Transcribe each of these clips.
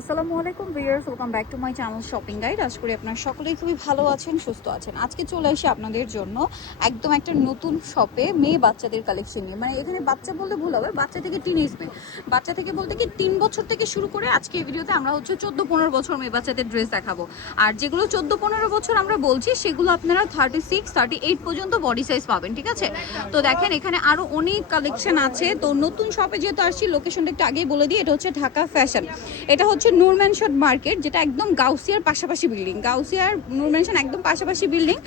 আসসালামু আলাইকুম viewers, welcome back to my channel shopping guide. আশা করি আপনারা সকলেই খুবই ভালো আছেন, সুস্থ আছেন। আজকে চলে আসি আপনাদের জন্য একদম একটা নতুন শপে মেয়ে বাচ্চাদের কালেকশন নিয়ে। মানে এখানে বাচ্চা বলতে ভুল হবে, বাচ্চা থেকে টিনেজ মেয়ে, বাচ্চা থেকে বলতে কি 3 বছর থেকে শুরু করে আজকে এই ভিডিওতে আমরা হচ্ছে 14-15 বছর মেয়ে বাচ্চাদের ড্রেস দেখাবো। আর যেগুলো 14-15 বছর আমরা বলছি সেগুলো আপনারা 36-38 পর্যন্ত বডি সাইজ পাবেন, ঠিক আছে? তো দেখেন এখানে আরো অনেক কালেকশন আছে। তো নতুন শপে যেহেতু আসছি, লোকেশনটা একটু আগেই বলে দিই, এটা হচ্ছে ঢাকা ফ্যাশন। এটা হচ্ছে নূর ম্যানশন মার্কেট, যেটা একদম গাউসিয়ার পাশাপাশি বিল্ডিং। গাউসিয়ার নূর ম্যানশন একদম পাশাপাশি বিল্ডিং।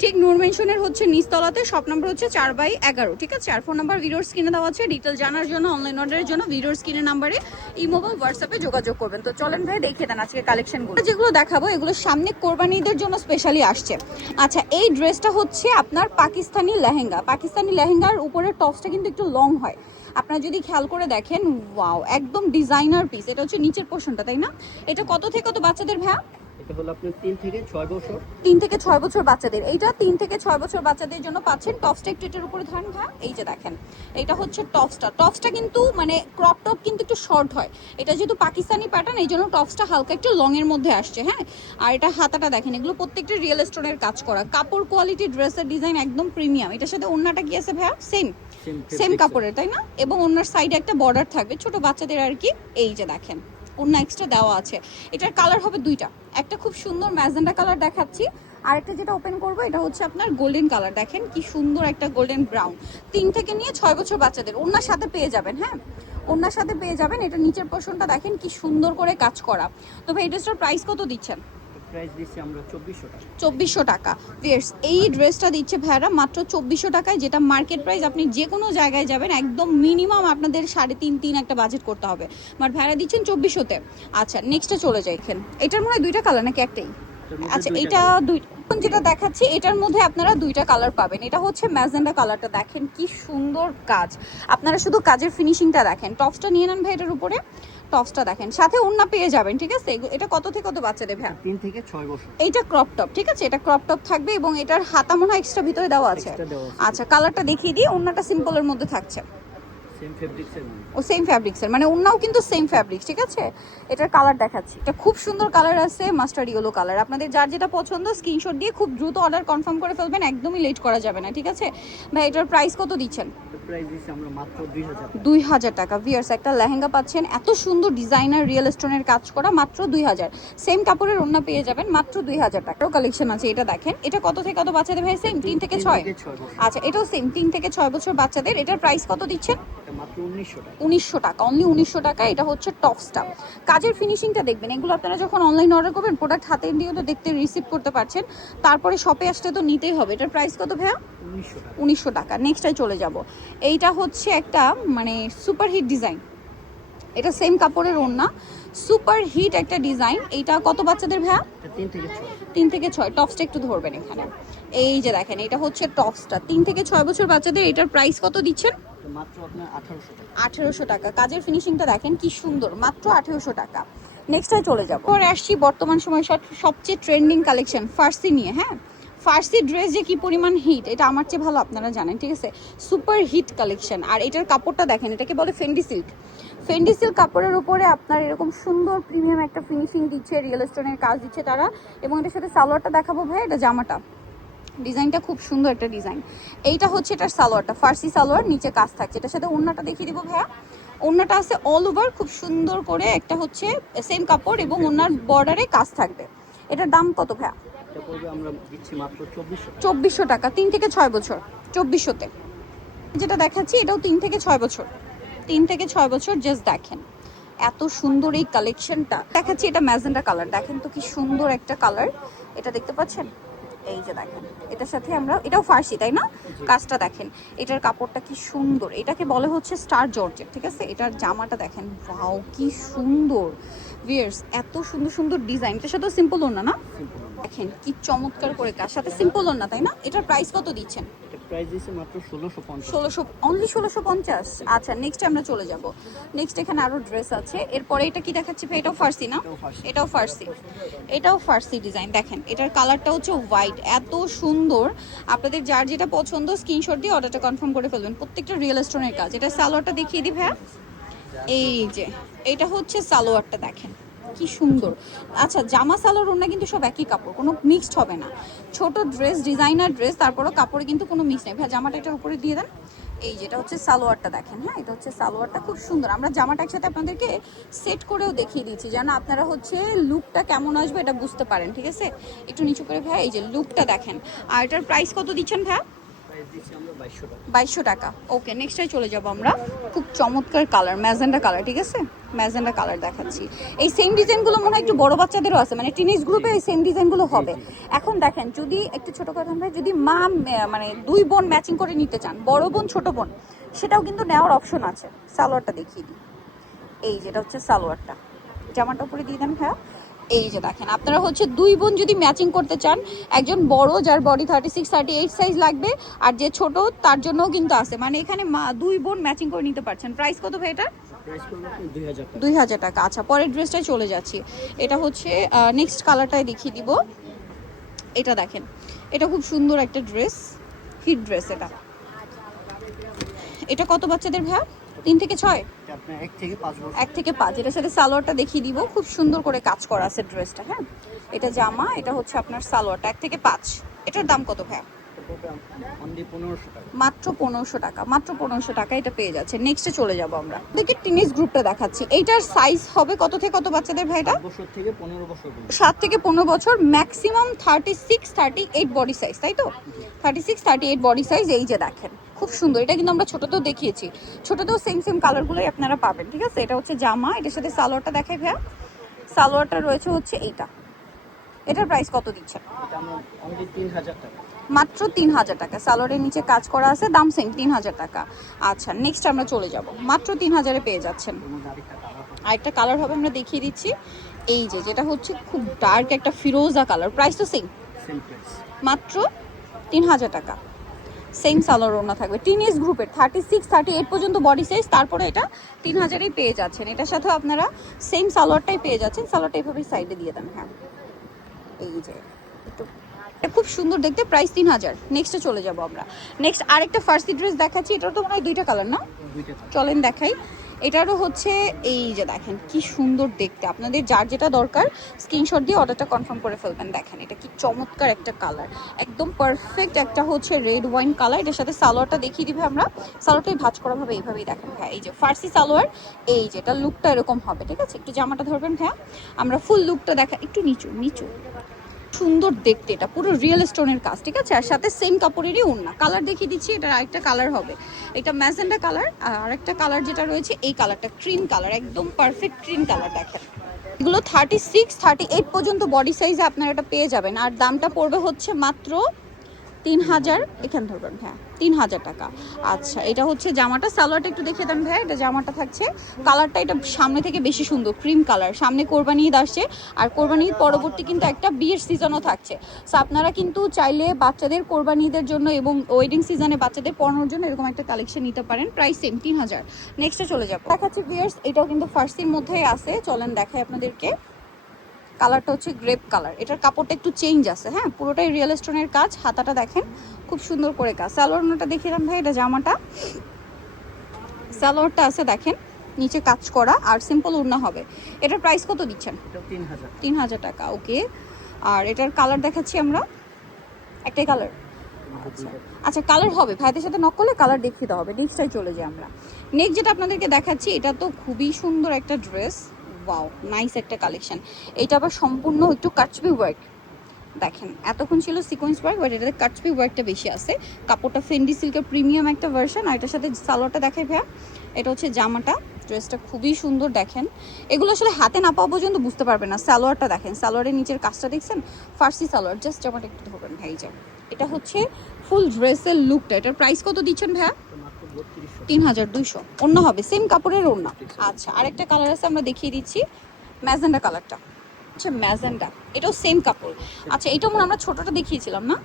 ঠিক নূর ম্যানশনের হচ্ছে নিচতলাতে, শপ নাম্বার হচ্ছে 4/11, ঠিক আছে? আর ফোন নাম্বার ভিডিওর স্ক্রিনে দেওয়া আছে। ডিটেল জানার জন্য, অনলাইন অর্ডারের জন্য ভিডিওর স্ক্রিনের নাম্বারে ইমো বা হোয়াটসঅ্যাপে যোগাযোগ করবেন। তো চলেন ভাই দেখিয়ে দেন আজকে কালেকশনগুলো। যেগুলো দেখাবো এগুলো সামনে কোরবানিদের জন্য স্পেশালি আসছে। আচ্ছা, এই ড্রেসটা হচ্ছে আপনার পাকিস্তানি লেহেঙ্গা। পাকিস্তানি লেহেঙ্গার উপরের টপসটা কিন্তু একটু লং হয়, আপনারা যদি খেয়াল করে দেখেন। ওয়াও, একদম ডিজাইনার পিস। এটা হচ্ছে নিচের পোর্শনটা, তাই না? এটা কত থেকে কত বাচ্চাদের ভাইয়া? এটা হলো আপনার 3 থেকে 6 বছর। 3 থেকে 6 বছর বাচ্চাদের। এইটা 3 থেকে 6 বছর বাচ্চাদের জন্য পাচ্ছেন। টপসটা একটু এটার উপরে ধরেন ভাইয়া, এই যে দেখেন, এটা হচ্ছে টপসটা। টপসটা কিন্তু মানে ক্রপ টপ কিন্তু একটু শর্ট হয়। এটা যেহেতু পাকিস্তানি প্যাটার্ন, এই জন্য টপসটা হালকা একটু লং এর মধ্যে আসছে, হ্যাঁ। আর এটা হাতাটা দেখেন, এগুলো প্রত্যেকটা রিয়েল স্টোনের কাজ করা। কাপড় কোয়ালিটি, ড্রেসের ডিজাইন একদম প্রিমিয়াম। এটার সাথে ওড়নাটা কি আছে ভাইয়া? সেম কাপড়ের, তাই না? এবং ওনার সাইডে একটা বর্ডার থাকবে ছোট বাচ্চাদের আর কি। এই যে দেখেন, ওনা এক্সট্রা দেওয়া আছে। এটার কালার হবে দুইটা, একটা খুব সুন্দর ম্যাজেন্ডা কালার দেখাচ্ছি, আরেকটা যেটা ওপেন করবো এটা হচ্ছে আপনার গোল্ডেন কালার। দেখেন কি সুন্দর একটা গোল্ডেন ব্রাউন। 3 থেকে নিয়ে 6 বছর বাচ্চাদের ওনার সাথে পেয়ে যাবেন, হ্যাঁ, ওনার সাথে পেয়ে যাবেন। এটা নিচের পোর্শনটা দেখেন কি সুন্দর করে কাজ করা। তো ভাই এই ড্রেসটার প্রাইস কত দিচ্ছেন? প্রাইস দিচ্ছি আমরা 2400 টাকা। 2400 টাকা। ভিউয়ার্স, এই ড্রেসটা দিচ্ছে ভাইরা মাত্র 2400 টাকায়, যেটা মার্কেট প্রাইস। আপনি যে কোনো জায়গায় যাবেন একদম মিনিমাম আপনাদের 3.5-3 একটা বাজেট করতে হবে, বাট ভাইরা দিচ্ছেন 2400-তে। আচ্ছা, নেক্সটে চলে যাই। এখানে এটার মনে হয় দুইটা কালার নাকি একটাই? আচ্ছা, এটা যেটা দেখাচ্ছি এটার মধ্যে আপনারা দুইটা কালার পাবেন। এটা হচ্ছে ম্যাজেন্ডা কালারটা, দেখেন কি সুন্দর কাজ। আপনারা শুধু কাজের ফিনিশিংটা দেখেন। টপসটা নিয়ে নেন ভাই, এটার উপরে টপসটা দেখেন, সাথে ওড়না পেয়ে যাবেন, ঠিক আছে? এটা কত থেকে কত বাচ্চাদের ভাই? 3 থেকে 6 বছর। এইটা ক্রপ টপ, ঠিক আছে? এটা ক্রপ টপ থাকবে এবং এটার হাতা মনে হয় এক্সট্রা ভিতরে দেওয়া আছে। আচ্ছা, কালারটা দেখিয়ে দিই। ওড়নাটা সিম্পলের মধ্যে থাকছে, সেম ফেব্রিক্সের ও সেম ফ্যাব্রিক্সের, মানে ওড়নাও কিন্তু সেম ফ্যাব্রিক্স, ঠিক আছে? এটার কালার দেখাচ্ছি। এটা খুব সুন্দর কালার আছে, মাস্টার্ড ইয়েলো কালার। আপনাদের যার যেটা পছন্দ স্ক্রিনশট দিয়ে খুব দ্রুত অর্ডার কনফার্ম করে ফেলবেন, একদমই লেট করা যাবে না, ঠিক আছে ভাই? এটার প্রাইস কত দিচ্ছেন? প্রাইস দিচ্ছি আমরা মাত্র 2000 টাকা। 2000 টাকা। ভিউয়ার্স, একটা লেহেঙ্গা পাচ্ছেন এত সুন্দর ডিজাইনার রিয়েল স্টোনের কাজ করা, মাত্র 2000। সেম কাপড়ের ওড়না পেয়ে যাবেন মাত্র 2000 টাকার কালেকশন আছে। এটা দেখেন, এটা কত থেকে কত বাচ্চাদের ভাই? সেম 3 থেকে 6। আচ্ছা, এটাও সেম 3 থেকে 6 বছর বাচ্চাদের। এটার প্রাইস কত দিচ্ছেন? মাত্র 1900 টাকা। 1900 টাকা, অনলি 1900 টাকা। এটা হচ্ছে টপসটা। কাজের ফিনিশিংটা দেখবেন। এগুলো আপনারা যখন অনলাইন অর্ডার করবেন, প্রোডাক্ট হাতে নিয়ে তো দেখতে রিসিভ করতে পারছেন, তারপরে শপে আসতে তো নিতেই হবে। এটার প্রাইস কত ভাইয়া? 1900 টাকা। নেক্সটটাই চলে যাব। এইটা হচ্ছে একটা মানে সুপার হিট ডিজাইন। এটা সেম কাপড়ের ওড়না, সুপার হিট একটা ডিজাইন। এইটা কত বাচ্চাদের ভাইয়া? 3 থেকে 6। 3 থেকে 6। টপসটা একটু ধরবেন এখানে, এই যে দেখেন, এটা হচ্ছে টপসটা। 3 থেকে 6 বছর বাচ্চাদের। এটার প্রাইস কত দিচ্ছেন? মাত্র আপনার 1800 টাকা। 1800 টাকা। কাজের ফিনিশিংটা দেখেন কি সুন্দর, মাত্র 1800 টাকা। নেক্সটটাই চলে যাব। পরে আসছি বর্তমান সময় সবচেয়ে ট্রেন্ডিং কালেকশন ফার্সি নিয়ে, হ্যাঁ। ফার্সি ড্রেস যে কি পরিমাণ হিট, এটা আমার চেয়ে ভালো আপনারা জানেন, ঠিক আছে? Super hit collection. আর এটার কাপড়টা দেখেন, এটাকে বলে ফেন্ডি সিল্ক। ফেন্ডি সিল্ক কাপড়ের উপরে আপনার এরকম সুন্দর প্রিমিয়াম একটা ফিনিশিং দিচ্ছে, রিয়েল স্টোনের কাজ দিচ্ছে তারা। এবং এটার সাথে সালোয়ারটা দেখাবো ভাই, এটা জামাটা, ডিজাইনটা খুব সুন্দর একটা ডিজাইন। এইটা হচ্ছে এটার সালোয়ারটা, ফার্সি সালোয়ার, নিচে কাজ থাকছে। এটার সাথে ওড়নাটা দেখিয়ে দিব ভাইয়া। ওড়নাটা আছে অল ওভার খুব সুন্দর করে, একটা হচ্ছে সেম কাপড় এবং ওড়নার বর্ডারে কাজ থাকবে। এটার দাম কত ভাইয়া? এটা পড়বে আমরা দিচ্ছি মাত্র 2400 টাকা। 2400 টাকা। 3 থেকে 6 বছর 2400-তে। যেটা দেখাচ্ছি এটাও 3 থেকে 6 বছর। 3 থেকে 6 বছর। জাস্ট দেখেন এত সুন্দর এই কালেকশনটা দেখাচ্ছি। এটা ম্যাজেন্ডা কালার, দেখেন তো কি সুন্দর একটা কালার। এটা দেখতে পাচ্ছেন, এই যে দেখেন, এটার সাথে আমরা, এটাও ফার্সি তাই না? কাজটা দেখেন, এটার কাপড়টা কি সুন্দর। এটাকে বলে হচ্ছে স্টার জর্জেট, ঠিক আছে? এটার জামাটা দেখেন, ওয়াও কি সুন্দর। ভিউয়ার্স, এত সুন্দর সুন্দর ডিজাইন। এটার সাথে সিম্পল ওড়না না, দেখেন কি চমৎকার করে কাজ, সাথে সিম্পল ওড়না, তাই না? এটার প্রাইস কত দিচ্ছেন? এটা প্রাইস দিচ্ছি মাত্র 1650। 1600, অনলি 1650। আচ্ছা, নেক্সট আমরা চলে যাব। নেক্সট এখানে আরো ড্রেস আছে। এরপরে এটা কি দেখাচ্ছি ভাই? এটাও ফার্সি না? এটাও ফার্সি। এটাও ফার্সি ডিজাইন। দেখেন এটার কালারটা হচ্ছে হোয়াইট, এত সুন্দর। আপনাদের যার যেটা পছন্দ স্ক্রিনশট দিয়ে অর্ডারটা কনফার্ম করে ফেলবেন। প্রত্যেকটা রিয়েল স্টোনের কাজ। এটা সালোয়ারটা দেখিয়ে দিই ভাইয়া, এই যে এটা হচ্ছে সালোয়ারটা, দেখেন কি সুন্দর। আচ্ছা জামা সালোয়ার ওড়না কিন্তু সব একই কাপড়, কোনো মিক্সড হবে না। ছোট ড্রেস, ডিজাইনার ড্রেস, তারপরও কাপড়ে কিন্তু কোনো মিক্স নেই। ভাই জামাটা এটার উপরে দিয়ে দেন। এই যেটা হচ্ছে সালোয়ারটা দেখেন, হ্যাঁ এটা হচ্ছে সালোয়ারটা, খুব সুন্দর। আমরা জামাটা একসাথে আপনাদেরকে সেট করেও দেখিয়ে দিচ্ছি যেন আপনারা হচ্ছে লুকটা কেমন আসবে এটা বুঝতে পারেন, ঠিক আছে? একটু নিচু করে ভাইয়া, এই যে লুকটা দেখেন। আর এটার প্রাইস কত দিচ্ছেন ভাইয়া? প্রাইস দিচ্ছি আমরা 2200 টাকা। 2200 টাকা। ওকে, নেক্সটে চলে যাব আমরা। খুব চমৎকার কালার, ম্যাজেন্ডা কালার, ঠিক আছে? ম্যাজেন্ডা কালার দেখাচ্ছি। এই সেম ডিজাইনগুলো মনে হয় একটু বড় বাচ্চাদেরও আছে, মানে টিনেজ গ্রুপে এই সেম ডিজাইনগুলো হবে। এখন দেখেন, যদি একটু ছোট কথা ভাই, যদি মা মানে দুই বোন ম্যাচিং করে নিতে চান, বড় বোন ছোট বোন, সেটাও কিন্তু নেওয়ার অপশন আছে। সালোয়ারটা দেখিয়ে দিই। এই যেটা হচ্ছে সালোয়ারটা, জামাটা উপরে দিয়ে দেন ভাইয়া। এই যে দেখেন, আপনারা হচ্ছে দুই বোন যদি ম্যাচিং করতে চান, একজন বড় যার বডি 36 38 সাইজ লাগবে, আর যে ছোট তার জন্যও কিন্তু আছে, মানে এখানে দুই বোন ম্যাচিং করে নিতে পারছেন। প্রাইস কত ভাই এটা? প্রাইস করবে আপনি 2000 টাকা। 2000 টাকা। আচ্ছা, পরের ড্রেসটাই চলে যাচ্ছি। এটা হচ্ছে নেক্সট কালারটাই দেখিয়ে দিব। এটা দেখেন, এটা খুব সুন্দর একটা ড্রেস, হিট ড্রেস। এটা কত বাচ্চাদের ভাইয়া? 3 থেকে 6? এটা আপনার 1 থেকে 5 বছর। 1 থেকে 5। এটার সাথে সালোয়ারটা দেখিয়ে দিব, খুব সুন্দর করে কাজ করা আছে ড্রেসটা, হ্যাঁ। এটা জামা, এটা হচ্ছে আপনার সালোয়ারটা। 1 থেকে 5। এটার দাম কত ভাইয়া? অনলি 1500 টাকা। মাত্র 1500 টাকা। মাত্র 1500 টাকা এটা পেয়ে যাচ্ছে। নেক্সটে চলে যাব আমরা। দেখি টিনেজ গ্রুপটা দেখাচ্ছি। এইটার সাইজ হবে কত থেকে কত বাচ্চাদের ভাই? এটা 7 বছর থেকে 15 বছর পর্যন্ত। 7 থেকে 15 বছর, ম্যাক্সিমাম 36 38 বডি সাইজ, তাই তো? 36 38 বডি সাইজ। এই যে দেখেন, খুব সুন্দর। এটা কিন্তু আমরা ছোটতেও দেখিয়েছি, ছোটতেও সেম সেম কালারগুলোই আপনারা পাবেন, ঠিক আছে? এটা হচ্ছে জামা, এটার সাথে সালোয়ারটা দেখাই ভাইয়া। সালোয়ারটা রয়েছে হচ্ছে এইটা। এটার প্রাইস কত দিচ্ছেন? এটা আমরা অনলি 3000 টাকা। মাত্র 3000 টাকা। সালোয়ারের নিচে কাজ করা আছে, দাম সেম 3000 টাকা। আচ্ছা, নেক্সট আমরা চলে যাব। মাত্র 3000-এ পেয়ে যাচ্ছেন। এর মধ্যে আরেকটা কালার হবে। আরেকটা কালার হবে, আমরা দেখিয়ে দিচ্ছি। এই যে যেটা হচ্ছে খুব ডার্ক একটা ফিরোজা কালার। প্রাইস তো সেম, সেম প্রাইস। মাত্র 3000 টাকা। সেম সালোয়ার ওড়না থাকবে, টিনেজ গ্রুপের 36 38 পর্যন্ত বডি সাইজ। তারপরে এটা 3000-এই পেয়ে যাচ্ছেন। এটার সাথেও আপনারা সেম সালোয়ারটাই পেয়ে যাচ্ছেন। সালোয়ারটা এইভাবে সাইডে দিয়ে দেন, হ্যাঁ। এই যে একটু, এটা খুব সুন্দর দেখতে। প্রাইস 3000। নেক্সটে চলে যাব আমরা। নেক্সট আরেকটা ফার্সি ড্রেস দেখাচ্ছি। এটার তো মনে হয় 2টা কালার না? দুইটা কালার। চলেন দেখাই। এটারও হচ্ছে, এই যে দেখেন কি সুন্দর দেখতে। আপনাদের যার যেটা দরকার স্ক্রিনশট দিয়ে অর্ডারটা কনফার্ম করে ফেলবেন। দেখেন এটা কি চমৎকার একটা কালার, একদম পারফেক্ট একটা হচ্ছে রেড ওয়াইন কালার। এটার সাথে সালোয়ারটা দেখিয়ে দিবে আমরা। সালোয়ারটাই ভাঁজ করা হবে এইভাবেই, দেখেন ভাই। এই যে ফার্সি সালোয়ার, এই যেটা লুকটা এরকম হবে, ঠিক আছে? একটু জামাটা ধরবেন ভাইয়া, আমরা ফুল লুকটা দেখা। একটু নিচু নিচু, সুন্দর দেখতে। এটা পুরো রিয়েল স্টোনের কাজ, ঠিক আছে? আর সাথে সেম কাপড়েরই ওড়না। কালার দেখিয়ে দিচ্ছি। এটা আরেকটা কালার হবে, এটা ম্যাজেন্ডা কালার। আর আরেকটা কালার যেটা রয়েছে এই কালারটা ক্রিম কালার, একদম পারফেক্ট ক্রিম কালার। দেখেন এগুলো 36 38 পর্যন্ত বডি সাইজে আপনারা এটা পেয়ে যাবেন। আর দামটা পড়বে হচ্ছে মাত্র 3000। এখানে ধরবেন, হ্যাঁ 3000 টাকা। আচ্ছা, এটা হচ্ছে জামাটা। সালোয়ারটা একটু দেখিয়ে দেন ভাই। এটা জামাটা থাকছে, কালারটা এটা সামনে থেকে বেশি সুন্দর, ক্রিম কালার। সামনে কোরবানি ঈদ আসছে, আর কোরবানি ঈদ পরবর্তী কিন্তু একটা বিয়ের সিজনও থাকছে। সো আপনারা কিন্তু চাইলে বাচ্চাদের কোরবানি ঈদের জন্য এবং ওয়েডিং সিজনে বাচ্চাদের পরানোর জন্য এরকম একটা কালেকশন নিতে পারেন। Price same 3000। নেক্সটে চলে যাবো। দেখাচ্ছি ভিউয়ার্স, এটাও কিন্তু ফার্সির মধ্যেই আছে। চলেন দেখাই আপনাদেরকে। কালারটা হচ্ছে গ্রেপ কালার। এটার কাপড়টা একটু চেঞ্জ আছে, হ্যাঁ। পুরোটাই রিয়েল স্টোনের কাজ। হাতাটা দেখেন খুব সুন্দর করে কাজ। সালোয়ারটা দেখিলাম ভাই। এটা জামাটা, সালোয়ারটা আছে দেখেন নিচে কাজ করা, আর সিম্পল ওড়না হবে। এটার প্রাইস কত দিচ্ছেন? এটা 3000। 3000 টাকা। ওকে, আর এটার কালার দেখাচ্ছি আমরা। একটাই কালার? আচ্ছা, কালার হবে, ভাইদের সাথে নক করলে কালার দেখিয়ে দেওয়া হবে। নেক্সটটাই চলে যাই আমরা। নেক্সট যেটা আপনাদেরকে দেখাচ্ছি, এটা তো খুবই সুন্দর একটা ড্রেস। ওয়াও, নাইস একটা কালেকশন। এটা আবার সম্পূর্ণ একটু কাটছবি ওয়ার্ক। দেখেন এতক্ষণ ছিল সিকোয়েন্স ওয়ার্ক, বাট এটাতে কাটছবি ওয়ার্কটা বেশি আছে। কাপড়টা ফেন্ডি সিল্কের প্রিমিয়াম একটা ভার্সন। আর এটার সাথে সালোয়ারটা দেখাই ভাইয়া। এটা হচ্ছে জামাটা। ড্রেসটা খুবই সুন্দর। দেখেন এগুলো আসলে হাতে না পাওয়া পর্যন্ত বুঝতে পারবেন না। সালোয়ারটা দেখেন, সালোয়ারের নিচের কাজটা দেখছেন, ফার্সি সালোয়ার। জাস্ট জামাটা একটু ধরবেন ভাই। যা, এটা হচ্ছে ফুল ড্রেসের লুকটা। এটার প্রাইস কত দিচ্ছেন ভাইয়া? মাত্র 3200। 3200। অন্য হবে সেম কাপড়ের ওড়না। আচ্ছা, আরেকটা কালার আছে, আমরা দেখিয়ে দিচ্ছি। ম্যাজেন্ডা কালারটা হচ্ছে ম্যাজেন্ডা। এটাও সেম কাপড়। আচ্ছা এটা মনে হয় আমরা ছোটটা দেখিয়েছিলাম না,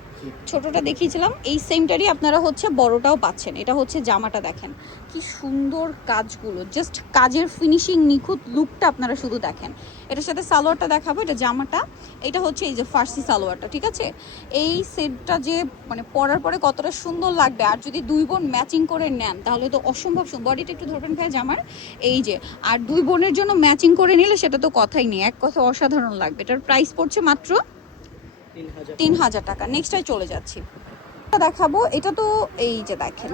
ছোটটা দেখিয়েছিলাম, এই সেমটারই আপনারা হচ্ছে বড়টাও পাচ্ছেন। এটা হচ্ছে জামাটা দেখেন কি সুন্দর কাজগুলো, জাস্ট কাজের ফিনিশিং নিখুঁত লুকটা আপনারা শুধু দেখেন। এটার সাথে সালোয়ারটা দেখাবো, এটা জামাটা, এটা হচ্ছে এই যে ফার্সি সালোয়ারটা, ঠিক আছে। এই সেটটা যে মানে পরার পরে কতটা সুন্দর লাগবে, আর যদি দুই বোন ম্যাচিং করে নেন তাহলে তো অসম্ভব সুন্দর। বডিটা একটু ধরবেন ভাই জামার, এই যে, আর দুই বোনের জন্য ম্যাচিং করে নিলে সেটা তো কথাই নেই, এক কথা অসাধারণ লাগবে। এটার প্রাইস পড়ছে মাত্র 3000 টাকা। নেক্সটটায় চলে যাচ্ছি, দেখাবো। এটা তো এই যে দেখেন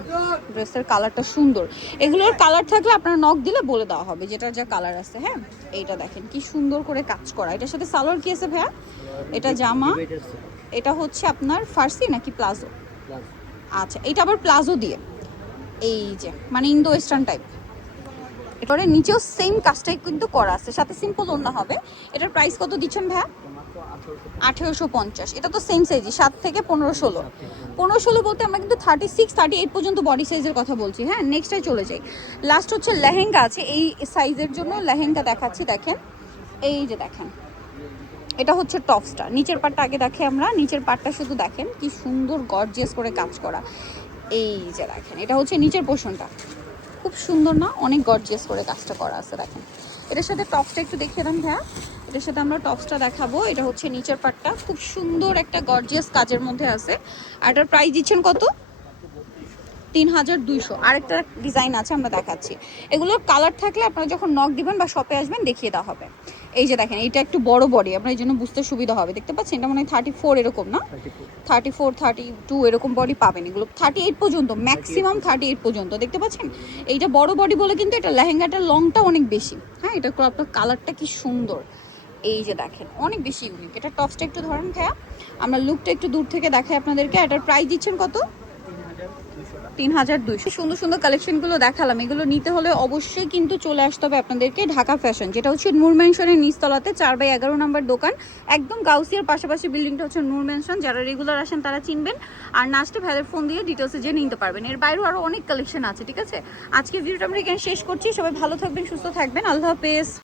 ড্রেসের কালারটা সুন্দর, এগুলোর কালার থাকলে আপনারা নক দিলে বলে দেওয়া হবে যেটার যা কালার আছে। হ্যাঁ এইটা দেখেন কি সুন্দর করে কাজ করা, এটার সাথে সালোয়ার কি আছে ভাইয়া? এটা জামা, এটা হচ্ছে আপনার ফার্সি নাকি প্লাজো? আচ্ছা এটা আবার প্লাজো দিয়ে, এই যে মানে ইন্দো ওয়েস্টার্ন টাইপ। এরপরে নিচেও সেম কাজটাই কিন্তু করা আছে, সাথে সিম্পল ওড়না হবে। এটার প্রাইস কত দিচ্ছেন ভাইয়া? 1850। এটা তো সেম সাইজই, 7 থেকে 15-16। 15-16 বলতে আমরা কিন্তু 36-38 পর্যন্ত বডি সাইজের কথা বলছি। হ্যাঁ নেক্সটটাই চলে যাই। লাস্ট হচ্ছে লেহেঙ্গা আছে, এই সাইজের জন্য লেহেঙ্গা দেখাচ্ছি। দেখেন এই যে দেখেন, এটা হচ্ছে টপসটা, নিচের পাটটা আগে দেখে আমরা। নিচের পাটটা শুধু দেখেন কি সুন্দর গর্জিয়াস করে কাজ করা, এই যে দেখেন এটা হচ্ছে নিচের পোর্শনটা, খুব সুন্দর না, অনেক গর্জিয়াস করে কাজটা করা আছে দেখেন। এটার সাথে টপসটা একটু দেখিয়ে দেন ভাইয়া। এটার সাথে আমরা টপসটা দেখাবো, এটা হচ্ছে নিচের পাটটা, খুব সুন্দর একটা গর্জিয়াস কাজের মধ্যে আছে। আর এটার প্রাইস দিচ্ছেন কত? 3200। আরেকটা ডিজাইন আছে আমরা দেখাচ্ছি, এগুলোর কালার থাকলে আপনারা যখন নক দিবেন বা শপে আসবেন দেখিয়ে দেওয়া হবে। এই যে দেখেন এটা একটু বড় বডি, আপনার এই জন্য বুঝতে সুবিধা হবে। দেখতে পাচ্ছেন এটা মনে হয় 34 এরকম না, 34 32 এরকম বডি পাবেন। এগুলো 38 পর্যন্ত, ম্যাক্সিমাম 38 পর্যন্ত দেখতে পাচ্ছেন। এইটা বড় বডি বলে কিন্তু এটা লেহেঙ্গাটার লংটা অনেক বেশি। হ্যাঁ এটা আপনার কালারটা কি সুন্দর, এই যে দেখেন অনেক বেশি ইউনিক। এটা টপসটা একটু ধরেন ভাইয়া, আমরা লুকটা একটু দূর থেকে দেখাই আপনাদেরকে। এটার প্রাইস দিচ্ছেন কত? 3200। সুন্দর সুন্দর কালেকশনগুলো দেখালাম, এগুলো নিতে হলে অবশ্যই কিন্তু চলে আসতে হবে আপনাদেরকে ঢাকা ফ্যাশন, যেটা হচ্ছে নূর ম্যানশনের নিচতলাতে 4/11 নম্বর দোকান, একদম গাউসিয়ার পাশাপাশি বিল্ডিংটা হচ্ছে নূর ম্যানশন। যারা রেগুলার আসেন তারা চিনবেন, আর নাচটা ভ্যালের ফোন দিয়ে ডিটেলসে জেনে নিতে পারবেন। এর বাইরেও আরও অনেক কালেকশন আছে, ঠিক আছে। আজকে ভিডিওটা আমরা এখানে শেষ করছি, সবাই ভালো থাকবেন, সুস্থ থাকবেন, আল্লাহ হাফেজ।